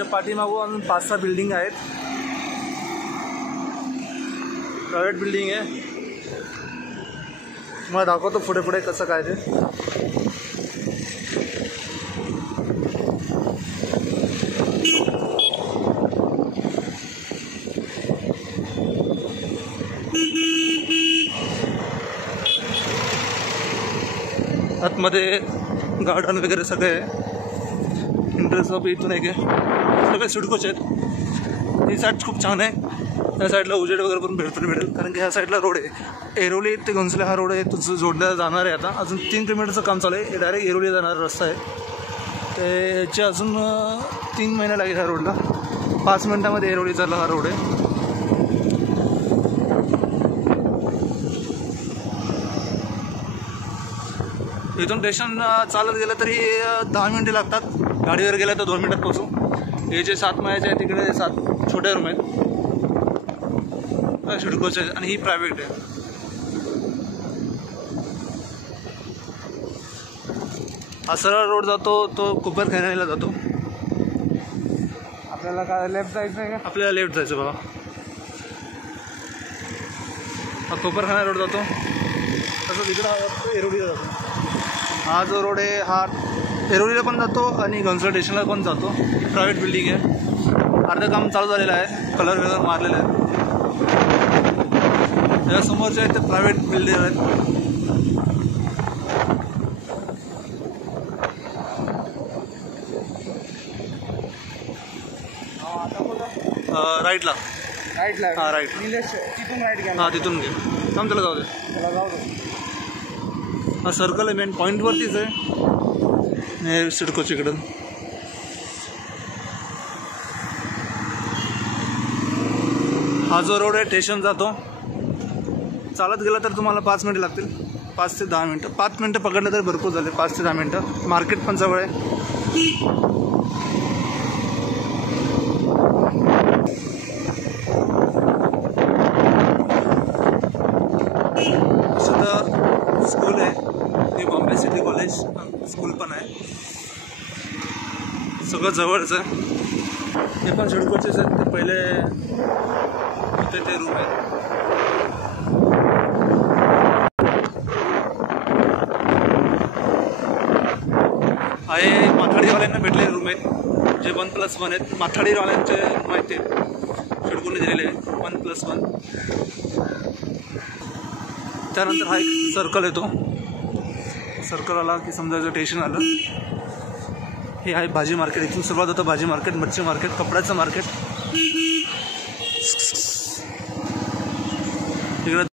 आमच्या पाठीमागून 5-6 बिल्डिंग आहेत, प्रायव्हेट बिल्डिंग आहे. मला दाखवतो पुढे पुढे कसं काय ते. आतमध्ये गार्डन वगैरे सगळे इंटरेस्ट ऑफ इथून आहे, सगळे सिडकोचे आहेत. ही साईड खूप छान आहे. त्या साईडला उजेड वगैरे पण भेटेल कारण की ह्या साईडला रोड आहे. एरोली ते घनसोली हा रोड आहे, तो जोडण्याला जाणार आहे. आता अजून 3 किलोमीटरचं काम चालू आहे. हे डायरेक्ट एरोली जाणारा रस्ता आहे. ते ह्याचे अजून 3 महिने लागेल ह्या रोडला. 5 मिनिटामध्ये एरोली चालला हा रोड आहे. इथून स्टेशन चालत गेलं तरी 10 मिनिटे लागतात. गाडीवर गेलं तर 2 मिनिटात पोहोचू. हे जे 7 माळ्याचे आहे तिकडे 7 छोटे रूम आहेत, सिडकोचे, आणि ही प्रायव्हेट आहे. हा सरळ रोड जातो तो कोपरखान्याला जातो. आपल्याला काय लेफ्ट जायचं आहे का? आपल्याला लेफ्ट जायचं बाबा. हा कोपरखाना रोड जातो, तसं तिकडं एरोलीला जातो. हा जो रोड आहे हा एरोलीला पण जातो आणि घनसोली स्टेशनला पण जातो. प्रायव्हेट बिल्डिंग आहे. अर्धं काम चालू झालेलं आहे, कलर वगैरे मारलेलं आहे. त्या समोरचे आहेत ते प्रायव्हेट बिल्डिंग आहेत. राईटला हां राईट. तिथून राईट घ्या. हां तिथून घे. थांब त्याला जाऊ दे. त्याला जाऊ दे. हा सर्कल आहे, मेन पॉईंटवरतीच आहे सिडकोच्या इकडं. हा जो रोड आहे स्टेशन जातो. चालत गेला तर तुम्हाला 5 मिनिटं लागतील, 5 ते 10 मिनटं. 5 मिनटं पकडलं तर भरपूर झाले. 5 ते 10 मिनटं. मार्केट पण जवळ आहे. सुद्धा स्कूल आहे, हे बॉम्बे सिटी कॉलेज स्कूल पण आहे. सगळं जवळच आहे. हे पण सिडकोचेच आहेत. ते पहिले होते ते रूम आहे. हे माथाडीवाल्यांना भेटलेले रूम आहेत, जे 1+1 आहेत. माथाडीवाल्यांचे माहिती आहेत, सिडकोने दिलेले आहे 1+1. त्यानंतर हा एक सर्कल येतो. सर्कल आला की समजायचं स्टेशन आलं. हे आहे भाजी मार्केट. इथून सुरुवात होतं भाजी मार्केट, मच्छी मार्केट, कपड्याचं मार्केट. तिकडं